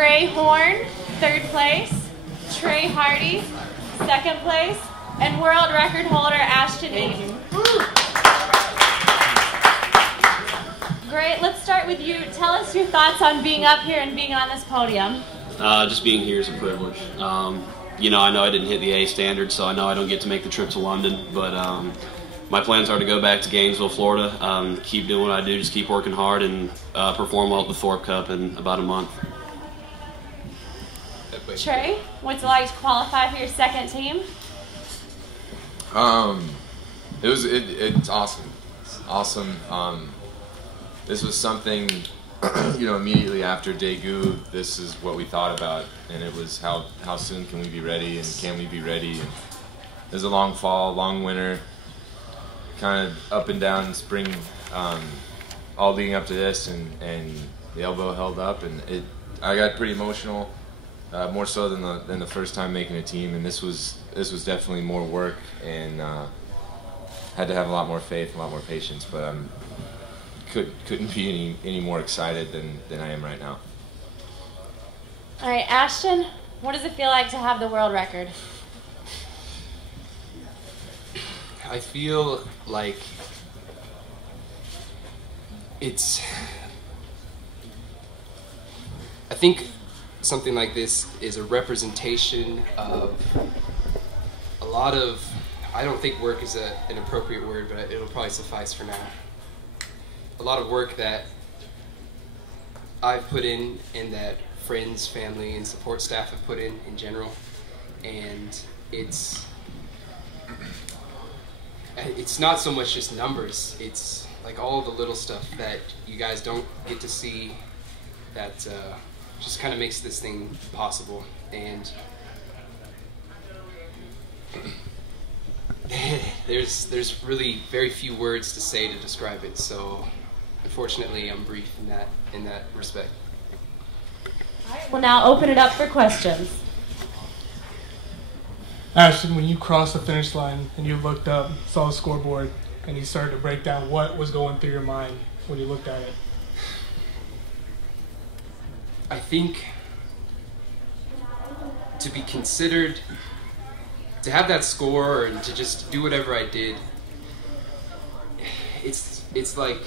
Ray Horn, 3rd place, Trey Hardy, 2nd place, and world record holder Ashton Eaton. Great, let's start with you. Tell us your thoughts on being up here and being on this podium. Just being here is a privilege. You know, I know I didn't hit the A standard, so I know I don't get to make the trip to London, but my plans are to go back to Gainesville, Florida, keep doing what I do, just keep working hard, and perform well at the Thorpe Cup in about a month. Trey, what's it like to qualify for your 2nd team? It's awesome. It's awesome. This was something, you know, immediately after Daegu, this is what we thought about, and it was how soon can we be ready, and can we be ready? And it was a long fall, long winter, kind of up and down spring, all leading up to this, and the elbow held up, and I got pretty emotional, more so than the first time making a team, and this was definitely more work, and had to have a lot more faith, a lot more patience, but couldn't be any more excited than I am right now. All right, Ashton, what does it feel like to have the world record? I feel like I think something like this is a representation of a lot of, I don't think work is an appropriate word, but it'll probably suffice for now. A lot of work that I've put in and that friends, family, and support staff have put in general. And it's not so much just numbers, it's like all the little stuff that you guys don't get to see that just kind of makes this thing possible. And there's really very few words to say to describe it, so unfortunately I'm brief in that respect. All right, we'll now open it up for questions. Ashton, when you crossed the finish line and you looked up, saw the scoreboard, and you started to break down, what was going through your mind when you looked at it? I think to be considered, to have that score and to just do whatever I did, it's like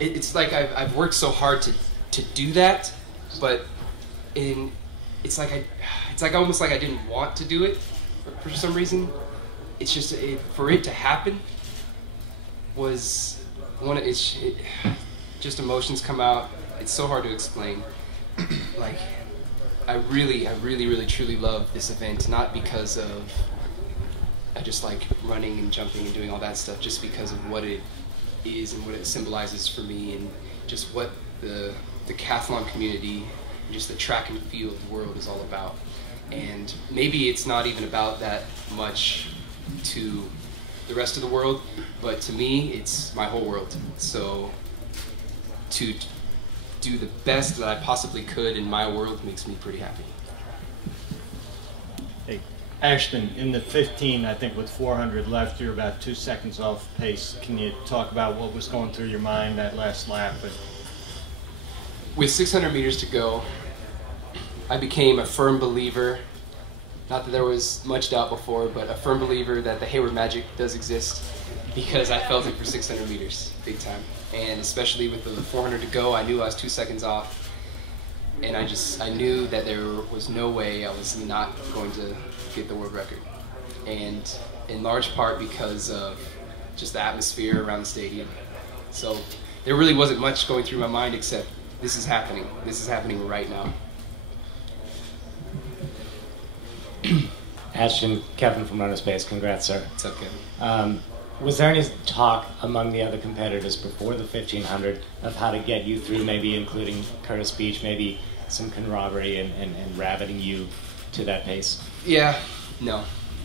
I've worked so hard to do that, but it's almost like I didn't want to do it for some reason. It's just for it to happen was just emotions come out. It's so hard to explain. Like I really truly love this event, not because of I just like running and jumping and doing all that stuff, just because of what it is and what it symbolizes for me, and just what the decathlon community, just the track and field world is all about. And maybe it's not even about that much to the rest of the world, but to me, it's my whole world. So to do the best that I possibly could in my world makes me pretty happy. Hey, Ashton, in the 15, I think with 400 left, you're about 2 seconds off pace. Can you talk about what was going through your mind that last lap? With 600 meters to go, I became a firm believer, not that there was much doubt before, but a firm believer that the Hayward Magic does exist, because I felt it for 600 meters, big time. And especially with the 400 to go, I knew I was 2 seconds off, and I knew that there was no way I was not going to get the world record. And in large part because of just the atmosphere around the stadium. So there really wasn't much going through my mind except this is happening. This is happening right now. Ashton, Kevin from Runner Space, congrats, sir. What's up, Kevin? Was there any talk among the other competitors before the 1500 of how to get you through, maybe including Curtis Beach, maybe some camaraderie and rabbiting you to that pace? Yeah, no.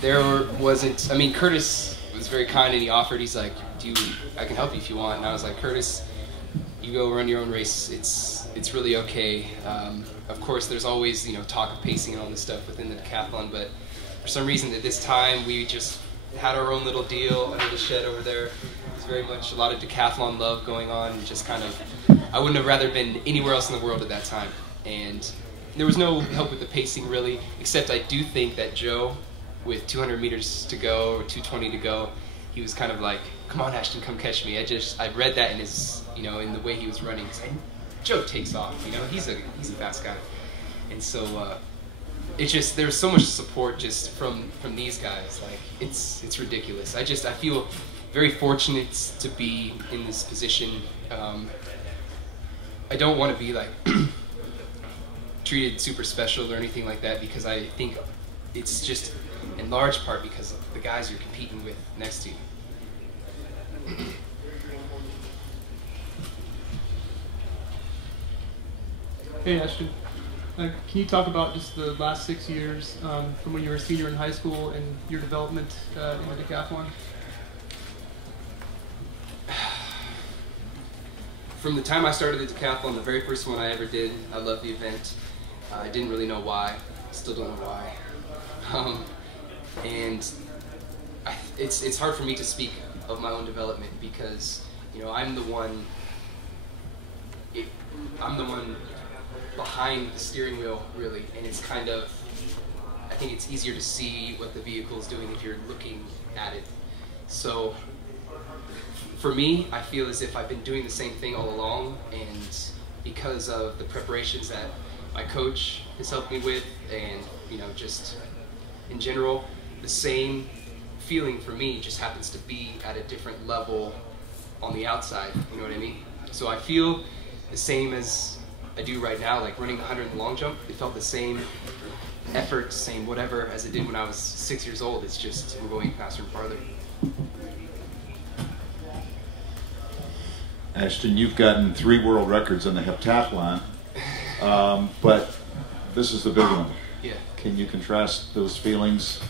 There wasn't. I mean, Curtis was very kind and he offered, he's like, I can help you if you want. And I was like, Curtis, you go run your own race. It's really okay. Of course, there's always, talk of pacing and all this stuff within the decathlon, but for some reason at this time, we just had our own little deal under the shed over there. It's very much a lot of decathlon love going on, and just kind of I wouldn't have rather been anywhere else in the world at that time. And there was no help with the pacing really, except I do think that Joe, with 200 meters to go or 220 to go, he was kind of like, "Come on, Ashton, come catch me." I read that in his, in the way he was running. And Joe takes off, he's a fast guy, and so it's just there's so much support just from these guys. Like it's ridiculous. I feel very fortunate to be in this position. I don't want to be like treated super special or anything like that, because I think it's just in large part because of the guys you're competing with next to you. Hey Ashton, can you talk about just the last 6 years from when you were a senior in high school and your development in the decathlon? From the time I started the decathlon, the very first one I ever did, I loved the event. I didn't really know why, still don't know why. And it's hard for me to speak of my own development because I'm the one behind the steering wheel really, and it's kind of, I think it's easier to see what the vehicle is doing if you're looking at it. So for me, I feel as if I've been doing the same thing all along, and because of the preparations that my coach has helped me with, and just in general, the same feeling for me just happens to be at a different level on the outside, you know what I mean? So I feel the same as I do right now, like running the 100 in the long jump. It felt the same effort, same whatever as it did when I was 6 years old. It's just we're going faster and farther. Ashton, you've gotten 3 world records on the heptathlon, but this is the big one. Yeah. Can you contrast those feelings?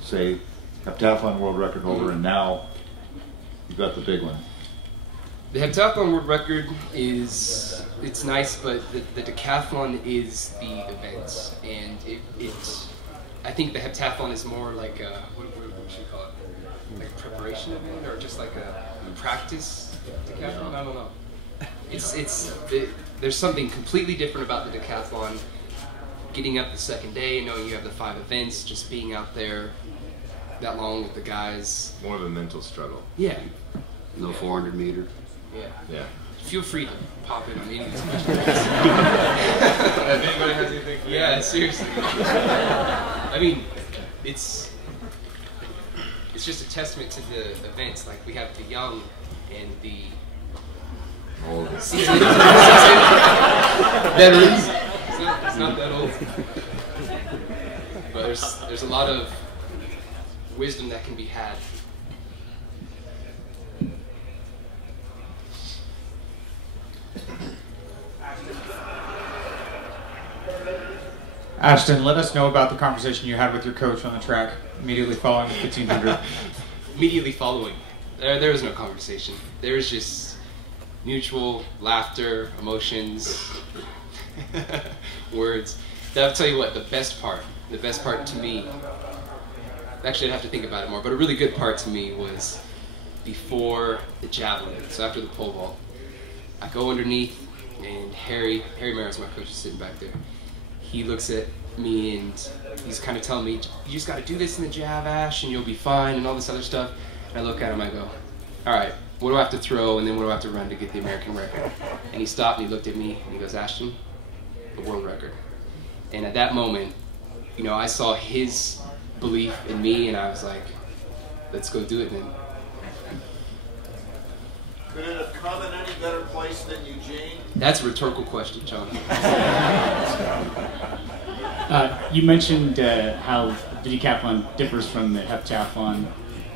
Say heptathlon world record holder, and now you've got the big one. The heptathlon world record it's nice, but the decathlon is the event, and I think the heptathlon is more like a, what should you call it? Like a preparation event, or just like a practice decathlon? I don't know. There's something completely different about the decathlon. Getting up the second day, knowing you have the 5 events, just being out there that long with the guys. More of a mental struggle. Yeah. No 400 meter. Yeah. Yeah. Feel free to pop in on any of these questions. If anybody has anything for Yeah, seriously. I mean, it's just a testament to the events. Like, we have the young and the seasoned veterans. It's not that old. But there's a lot of wisdom that can be had. Ashton, let us know about the conversation you had with your coach on the track immediately following the 1500. Immediately following. There was no conversation. There was just mutual laughter, emotions, words. I'll tell you what, the best part to me, actually I'd have to think about it more, but a really good part to me was before the javelin, so after the pole vault. I go underneath, and Harry Maris, my coach, is sitting back there. He looks at me and he's kind of telling me, you just got to do this in the jav, Ash, and you'll be fine, and all this other stuff. And I look at him, I go, all right, what do I have to throw, and then what do I have to run to get the American record? And he stopped and he looked at me and he goes, Ashton, the world record. And at that moment, I saw his belief in me, and I was like, let's go do it then. Could it have come in any better place than Eugene? That's a rhetorical question, John. You mentioned how the decathlon differs from the heptathlon,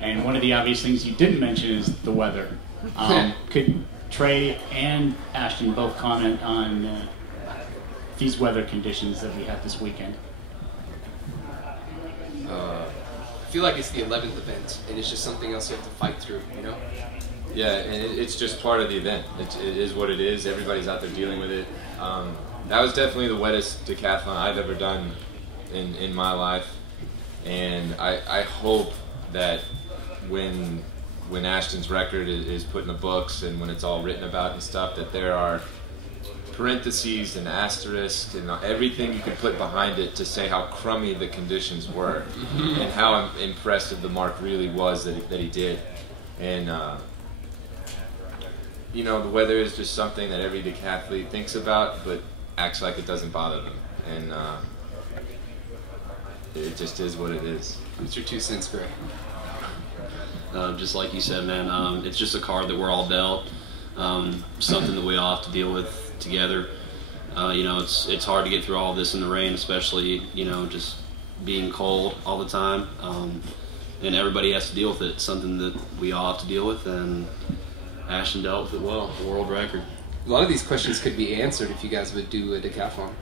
and one of the obvious things you didn't mention is the weather. Could Trey and Ashton both comment on these weather conditions that we had this weekend? I feel like it's the 11th event, and it's just something else you have to fight through, Yeah, and it's just part of the event. It is what it is. Everybody's out there dealing with it. That was definitely the wettest decathlon I've ever done in my life, and I hope that when when Ashton's record is put in the books and when it's all written about and stuff, that there are parentheses and asterisks and everything you can put behind it to say how crummy the conditions were and how impressive the mark really was that he did. And you know, the weather is just something that every decathlete thinks about, but acts like it doesn't bother them. And it just is what it is. What's your 2 cents, Greg? Just like you said, man, it's just a card that we're all dealt. Something that we all have to deal with together. You know, it's hard to get through all this in the rain, especially, you know, just being cold all the time. And everybody has to deal with it. It's something that we all have to deal with, and Ashton dealt with it well. A world record. A lot of these questions could be answered if you guys would do a decathlon.